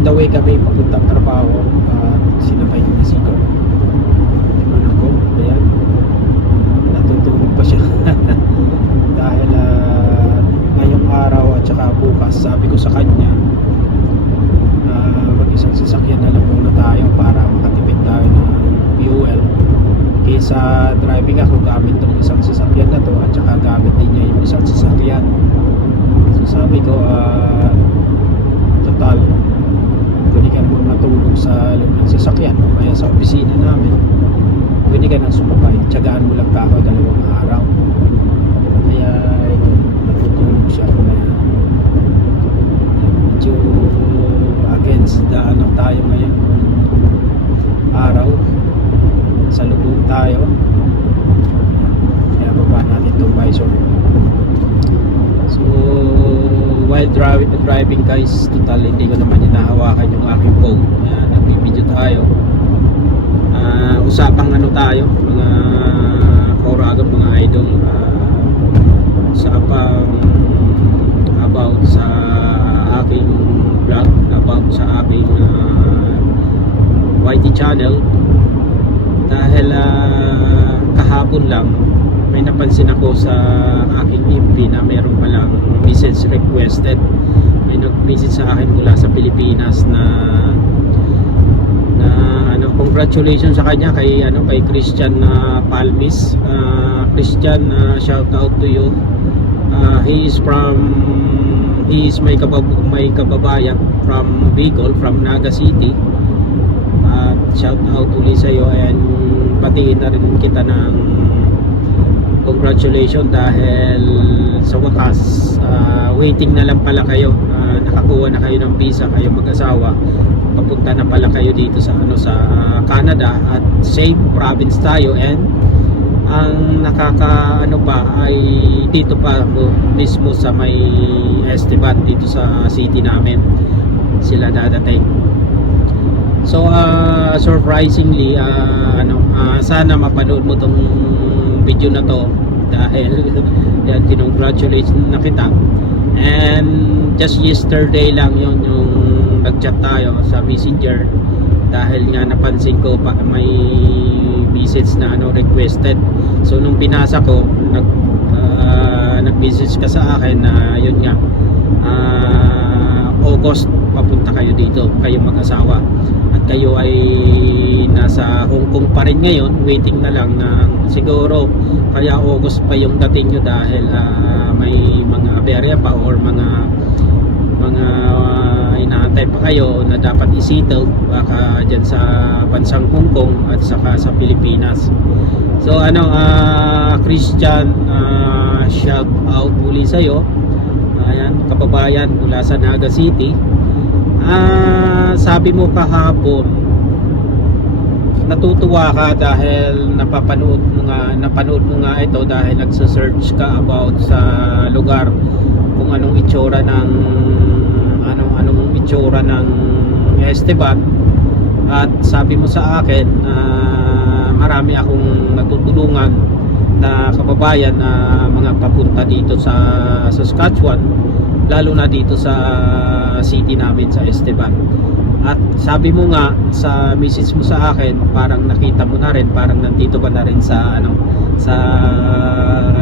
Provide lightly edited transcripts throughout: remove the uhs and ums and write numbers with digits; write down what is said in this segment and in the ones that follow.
on the way kami papuntang trabaho. Sinabay kami si Carl. Ano ko, ayan, natutulog pa siya. Dahil ngayong araw at saka bukas, sabi ko sa kanya, mag-isang sasakyan na lang muna tayo para makatipid tayo ng fuel. Kaysa driving ako gamit tong isang sasakyan na to, at saka gamit din niya yung isang sasakyan. So sabi ko, total, pwede ka naman matulog sa loob ng sasakyan o kaya sa opisina namin, pwede ka nang sumabay, tiyagaan mo lang ako 2 araw. Kaya ito, natutulog siya. Kaya medyo against the ano tayo ngayon, araw, sa lubog tayo. Kaya baba natin itong visor. So while driving guys, total hindi ko naman hinahawakan yung aking phone. Nagbibideo tayo. Usapang ano tayo, mga kauragan, mga idol. Usapang about sa aking vlog, about sa aking YT channel. Dahil kahapon lang may napansin ako sa aking FB na mayroon palang message requested. May nag-message sa akin mula sa Pilipinas na ano, congratulations sa kanya kay Christian Palmis. Christian, shout out to you. He is my kababayan from Bicol, from Naga City. Shout out ulit sa iyo, and batiin na rin kita ng congratulations dahil sa wakas waiting na lang pala kayo, nakakuha na kayo ng visa, kayo mag-asawa, papunta na pala kayo dito sa Canada, at same province tayo, and ang nakakaano pa ay dito pa mismo sa may Esteban, dito sa city namin sila dadating. So surprisingly, sana mapanood mo tong video na to dahil yan, kinongratulate na kita. And just yesterday lang yun, yung nag-chat tayo sa Messenger, dahil nga napansin ko pa may message na requested. So nung binasa ko, nag-message ka sa akin na yun nga, August papunta kayo dito, kayo mag-asawa, at kayo ay nasa Hong Kong pa rin ngayon, waiting na lang na siguro kaya August pa yung dating nyo dahil may mga aberya pa or mga inaantay pa kayo na dapat isettle baka dyan sa bansang Hong Kong at saka sa Pilipinas. So Christian, shout out uli sa'yo. Ayan, kababayan mula sa Naga City. Sabi mo kahapon, natutuwa ka dahil napanood mo nga ito dahil nagse-search ka about sa lugar, kung anong itsura ng Esteban. At sabi mo sa akin, marami akong natutulungan na kababayan na mga papunta dito sa Saskatchewan, lalo na dito sa city namin sa Esteban. At sabi mo nga sa message mo sa akin, parang nakita mo na rin, parang nandito ka na rin sa sa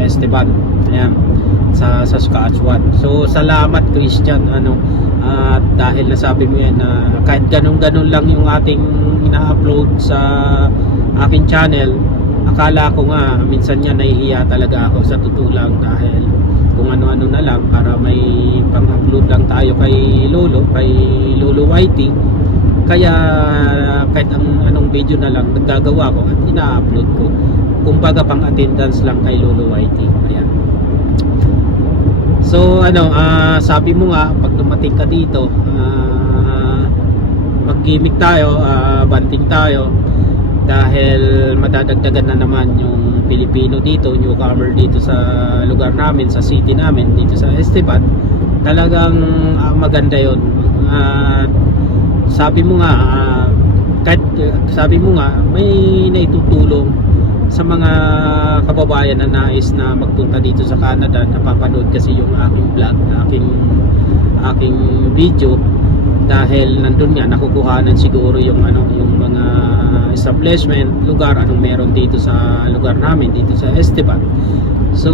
Esteban, ayan, sa Saskatchewan. So salamat Christian, at dahil nasabi mo yan na kahit ganun-ganun lang yung ating ina-upload sa aking channel, akala ko nga minsan niya nahihiya talaga ako sa tutulang, dahil kung ano-ano na lang para may pang-upload lang tayo kay Lolo YT. Kaya kahit anong video na lang naggagawa ko at ina-upload ko, kumbaga pang attendance lang kay Lolo YT. Ayan. So sabi mo nga pag dumating ka dito, mag-gimmick tayo, banting tayo, dahil madadagdagan na naman yung Pilipino dito, newcomer dito sa lugar namin, sa city namin dito sa Esteban. Talagang maganda yon. Sabi mo nga may naitutulong sa mga kababayan na nais na magpunta dito sa Canada. Napapanood kasi yung aking vlog, aking video, dahil nandun nga nakukuhanan siguro yung yung mga establishment, lugar, anong meron dito sa lugar namin dito sa Esteban. So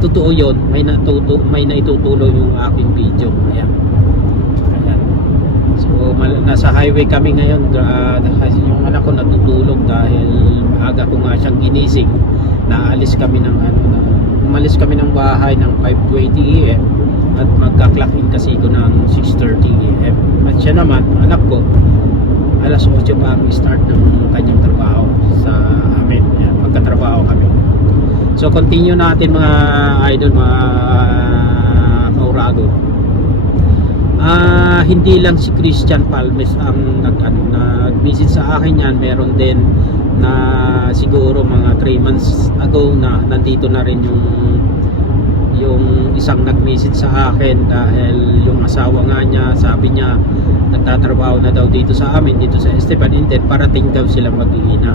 totoo yun, may naitutulong yung aking video. Ayan. So nasa highway kami ngayon, yung anak ko natutulog dahil maaga ko nga siyang ginising. Umalis kami ng bahay ng 5:20 AM at magka-clock in kasi ko ng 6:30 AM. At siya naman, anak ko, alas 8 pa ang start ng kanyang trabaho sa amin. Ayan, magkatrabaho kami. So continue natin mga idol, mga kaurago. Hindi lang si Christian Palmes ang nag-visit sa akin yan. Meron din na siguro mga 3 months ago na nandito na rin yung isang nag-visit sa akin dahil yung asawa nga niya, sabi niya nagtatrabaho na daw dito sa amin, dito sa Esteban, and then parating daw sila mag-iina.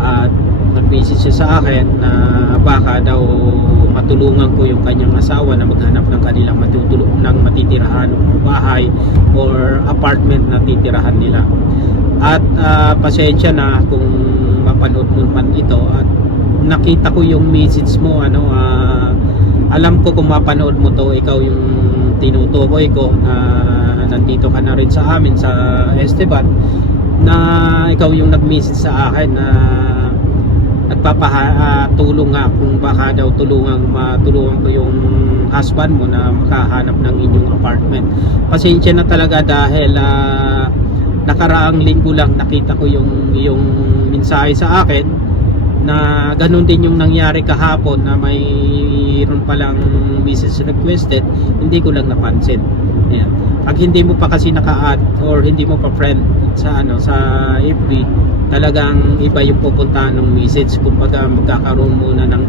At nag-visit siya sa akin na baka daw matulungan ko yung kanyang asawa na maghanap ng kanilang matitirahan o bahay or apartment na titirahan nila. At pasensya na kung mapanood mo man ito at nakita ko yung message mo, alam ko kung mapanood mo to, ikaw yung tinutukoy ko na nandito ka na rin sa amin sa Esteban, na ikaw yung nag-message sa akin na nagpapatulong nga kung baka daw matulungan ko yung husband mo na makahanap ng inyong apartment. Pasensya na talaga dahil nakaraang linggo lang nakita ko yung mensahe sa akin na ganun din yung nangyari kahapon na mayroon palang message requested, hindi ko lang napansin. Ayan. Pag hindi mo pa kasi naka-add or hindi mo pa friend sa FB, talagang iba yung pupuntahan ng message. Kumbaga magkakaroon muna ng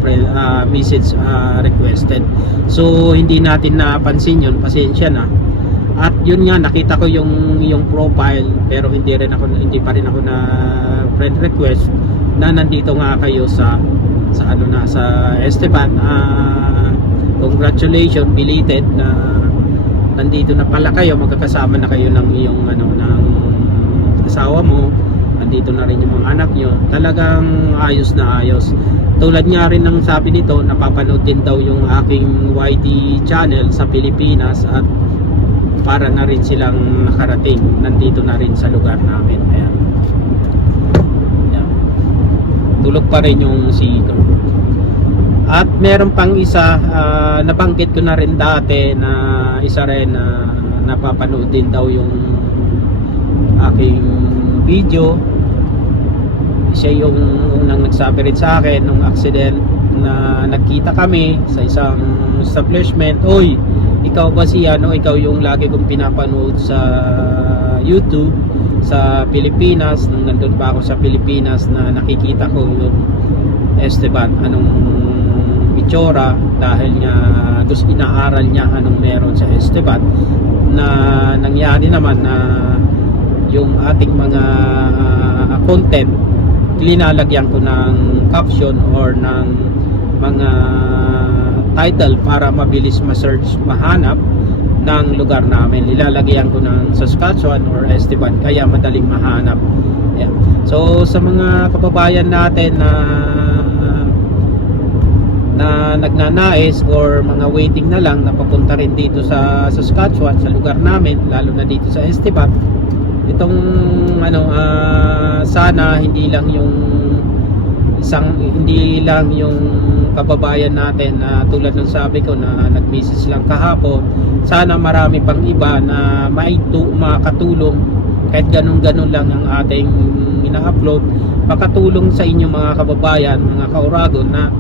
message requested. So hindi natin napansin yun, pasensya na. At yun nga, nakita ko yung profile pero hindi pa rin ako na friend request na nandito nga kayo sa Esteban. Congratulations, belated na nandito na pala kayo, magkakasama na kayo ng iyong ng asawa mo, nandito na rin yung mga anak nyo. Talagang ayos na ayos. Tulad nga rin ng sabi nito, napapanood din daw yung aking YT channel sa Pilipinas at para na rin silang nakarating, nandito na rin sa lugar namin. Ayan. Tulog pa rin yung sigaw. At meron pang isa, nabanggit ko na rin dati na isa rin na napapanood din daw yung aking video. Siya yung unang nagsabi rin sa akin nung accident na nagkita kami sa isang establishment. Oy, ikaw ba ikaw yung lagi kong pinapanood sa YouTube sa Pilipinas, nung nandun pa ako sa Pilipinas, na nakikita ko yung Esteban, anong itsura, dahil nga gusto inaaral niya anong meron sa Esteban, na nangyari naman na yung ating mga content linalagyan ko ng caption or ng mga title para mabilis ma-search, mahanap ng lugar namin. Ilalagyan ko ng Saskatchewan or Esteban kaya madaling mahanap. Yeah. So sa mga kababayan natin na nagnanais or mga waiting na lang na papunta rin dito sa Saskatchewan, sa lugar namin, lalo na dito sa Esteban, itong sana hindi lang yung kababayan natin na tulad ng sabi ko na nag-message lang kahapon, sana marami pang iba na makatulong kahit ganun-ganun lang ang ating ina-upload, makatulong sa inyo mga kababayan, mga kauragon, na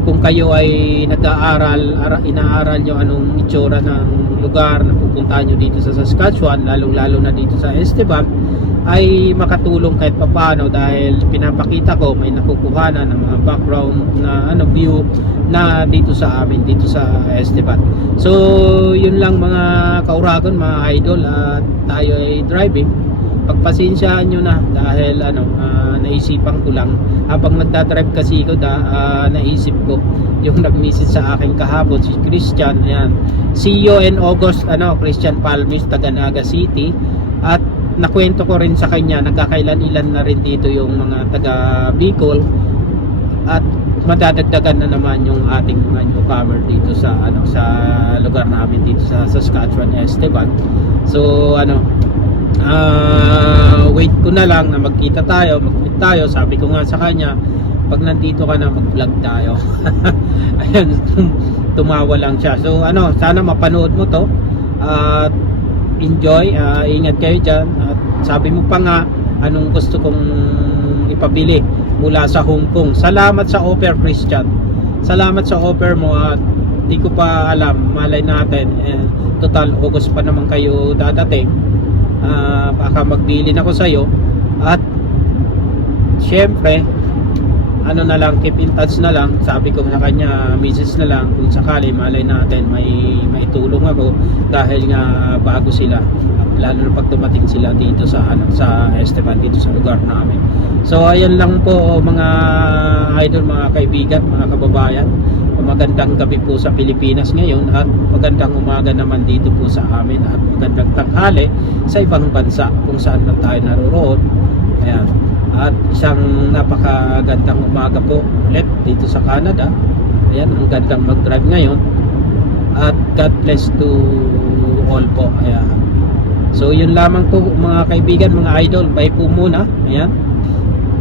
kung kayo ay inaaral nyo anong itsura ng lugar na pupuntahan nyo dito sa Saskatchewan, lalong-lalo na dito sa Esteban, ay makatulong kahit papaano dahil pinapakita ko may nakukuhanan ng mga background na view na dito sa amin, dito sa Esteban. So yun lang mga kauragon, mga idol, at tayo ay driving. pagpasensyahan nyo na dahil naisipan ko lang habang nagdadrive kasi ko naisip ko yung nag-message sa akin kahapon si Christian. Ayan, see you in August, Christian Palmis, taga Naga City. At nakwento ko rin sa kanya, nagkakailan-ilan na rin dito yung mga taga Bicol, at madadagdagan na naman yung ating newcomer dito sa sa lugar namin dito sa Saskatchewan, Esteban. So wait ko na lang na magkita tayo, mag-meet tayo. Sabi ko nga sa kanya, pag nandito ka na, mag-vlog tayo. Ayun, tumawa lang siya. So sana mapanood mo to at enjoy. Ingat kayo dyan. At sabi mo pa nga anong gusto kong ipabili mula sa Hong Kong. Salamat sa offer, Christian. Salamat sa offer mo, at di ko pa alam, malay natin, total August pa naman kayo dadating. Baka magbilin ako sa'yo. At syempre na lang, keep in touch na lang. Sabi ko sa kanya, message na lang kung sakali, malay natin may tulong ako, dahil nga bago sila, lalo na pag dumating sila dito sa sa Esteban, dito sa lugar namin. So ayan lang po mga idol, mga kaibigan, mga kababayan. Magandang gabi po sa Pilipinas ngayon, at magandang umaga naman dito po sa amin, at magandang tanghali sa ibang bansa kung saan man tayo naroroon. Ayan. At isang napakagandang umaga po ulit dito sa Canada. Ayan, ang gandang mag-drive ngayon. At God bless to all po. Ayan. So yun lamang po mga kaibigan, mga idol. Bye po muna. Ayan.